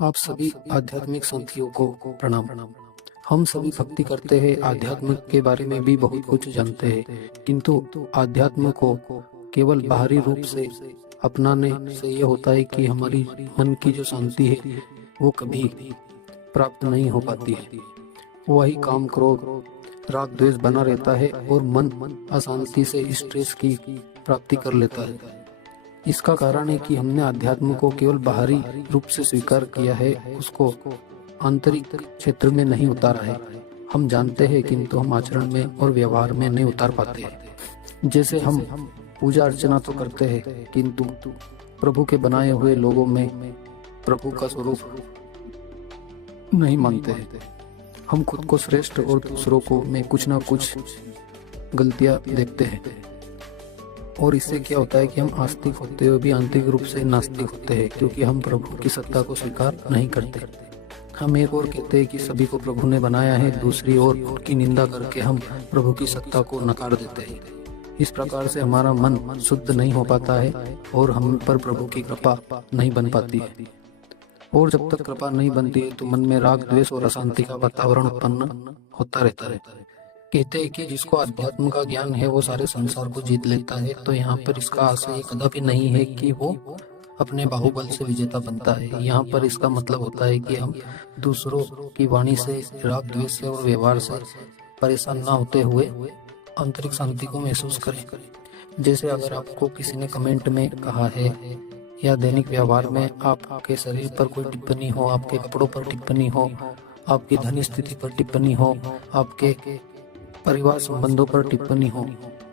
आप सभी आध्यात्मिक साथियों को प्रणाम। हम सभी भक्ति करते हैं, आध्यात्म के बारे में भी बहुत कुछ जानते हैं, किंतु आध्यात्म को केवल बाहरी रूप से अपनाने से यह होता है कि हमारी मन की जो शांति है वो कभी प्राप्त नहीं हो पाती है। वही काम क्रोध राग द्वेष बना रहता है और मन अशांति से स्ट्रेस की प्राप्ति कर लेता है। इसका कारण है कि हमने अध्यात्म को केवल बाहरी रूप से स्वीकार किया है, उसको आंतरिक क्षेत्र में नहीं उतारा है। हम जानते हैं किंतु हम आचरण में और व्यवहार में नहीं उतार पाते हैं। जैसे हम पूजा अर्चना तो करते हैं किंतु प्रभु के बनाए हुए लोगों में प्रभु का स्वरूप नहीं मानते हैं। हम खुद को श्रेष्ठ और दूसरों को में कुछ ना कुछ गलतियां देखते हैं और इससे क्या होता है कि हम आस्तिक होते हुए भी आंतरिक रूप से नास्तिक होते हैं, क्योंकि हम प्रभु की सत्ता को स्वीकार नहीं करते। हम एक और कहते हैं कि सभी को प्रभु ने बनाया है, दूसरी ओर उनकी निंदा करके हम प्रभु की सत्ता को नकार देते हैं। इस प्रकार से हमारा मन शुद्ध नहीं हो पाता है और हम पर प्रभु की कृपा नहीं बन पाती है। और जब तक कृपा नहीं बनती है तो मन में राग द्वेष और अशांति का वातावरण उत्पन्न होता रहता है। कहते हैं कि जिसको अध्यात्म का ज्ञान है वो सारे संसार को जीत लेता है, तो यहाँ पर इसका आशय कदापि नहीं है कि वो अपने बाहुबल से विजेता बनता है। यहाँ पर इसका मतलब होता है कि हम दूसरों की वाणी से, राग द्वेष से और व्यवहार से परेशान ना होते हुए आंतरिक शांति को महसूस करें। जैसे अगर आपको किसी ने कमेंट में कहा है या दैनिक व्यवहार में आपके शरीर पर कोई टिप्पणी हो, आपके कपड़ों पर टिप्पणी हो, आपकी धन स्थिति पर टिप्पणी हो, आपके परिवार संबंधों पर टिप्पणी हो,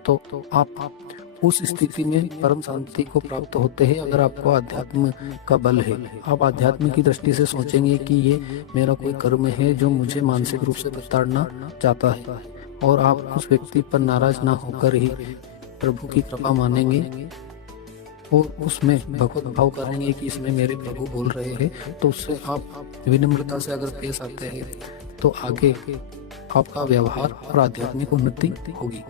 तो आप उस स्थिति में परम शांति को प्राप्त होते हैं अगर आपको अध्यात्म का बल है। आप अध्यात्म की दृष्टि से सोचेंगे कि ये मेरा कोई कर्म है जो मुझे मानसिक रूप से प्रताड़ना चाहता है, और आप उस व्यक्ति पर नाराज ना होकर ही प्रभु की कृपा मानेंगे और उसमें भगवत भाव करेंगे कि इसमें मेरे प्रभु बोल रहे हैं। तो उससे आप विनम्रता से अगर पेश आते हैं तो आगे आपका व्यवहार और आध्यात्मिक उन्नति होगी।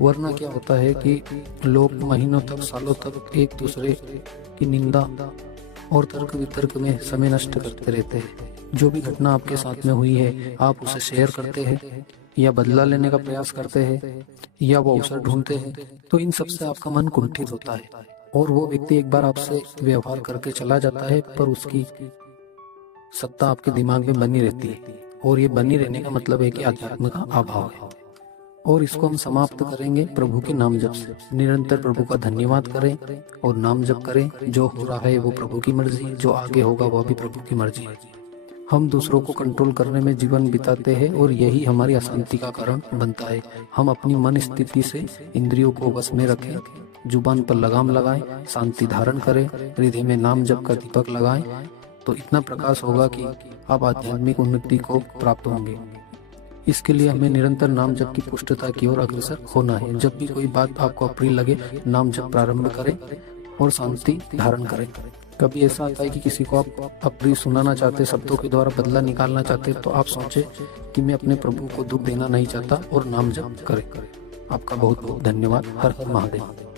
वरना क्या होता है कि लोग महीनों तक, सालों तक एक दूसरे की निंदा और तर्क वितर्क में समय नष्ट करते रहते हैं। जो भी घटना आपके साथ में हुई है आप उसे शेयर करते हैं या बदला लेने का प्रयास करते हैं या वो अवसर ढूंढते हैं, तो इन सब से आपका मन कुंठित होता है और वो व्यक्ति एक बार आपसे व्यवहार करके चला जाता है, पर उसकी सत्ता आपके दिमाग में बनी रहती है। और ये बनी रहने का मतलब है कि अध्यात्म का अभाव है। और इसको हम समाप्त करेंगे प्रभु के नाम जप से। निरंतर प्रभु का धन्यवाद करें और नाम जप करें। जो हो रहा है वो प्रभु की मर्जी, जो आगे होगा वह भी प्रभु की मर्जी है। हम दूसरों को कंट्रोल करने में जीवन बिताते हैं और यही हमारी अशांति का कारण बनता है। हम अपनी मन स्थिति से इंद्रियों को वश में रखें, जुबान पर लगाम लगाएं, शांति धारण करें, हृदय में नाम जप का दीपक लगाएं, तो इतना प्रकाश होगा कि आप आध्यात्मिक उन्नति को प्राप्त होंगे। इसके लिए हमें निरंतर नाम जप की पुष्टता की ओर अग्रसर होना है। जब भी कोई बात आपको अप्रिय लगे, नाम जप प्रारंभ करें और शांति धारण करें। कभी ऐसा आता है कि किसी को आप अप्रिय सुनाना चाहते, शब्दों के द्वारा बदला निकालना चाहते, तो आप सोचें कि मैं अपने प्रभु को दुख देना नहीं चाहता और नाम जप करें। आपका बहुत बहुत धन्यवाद। हर हर महादेव।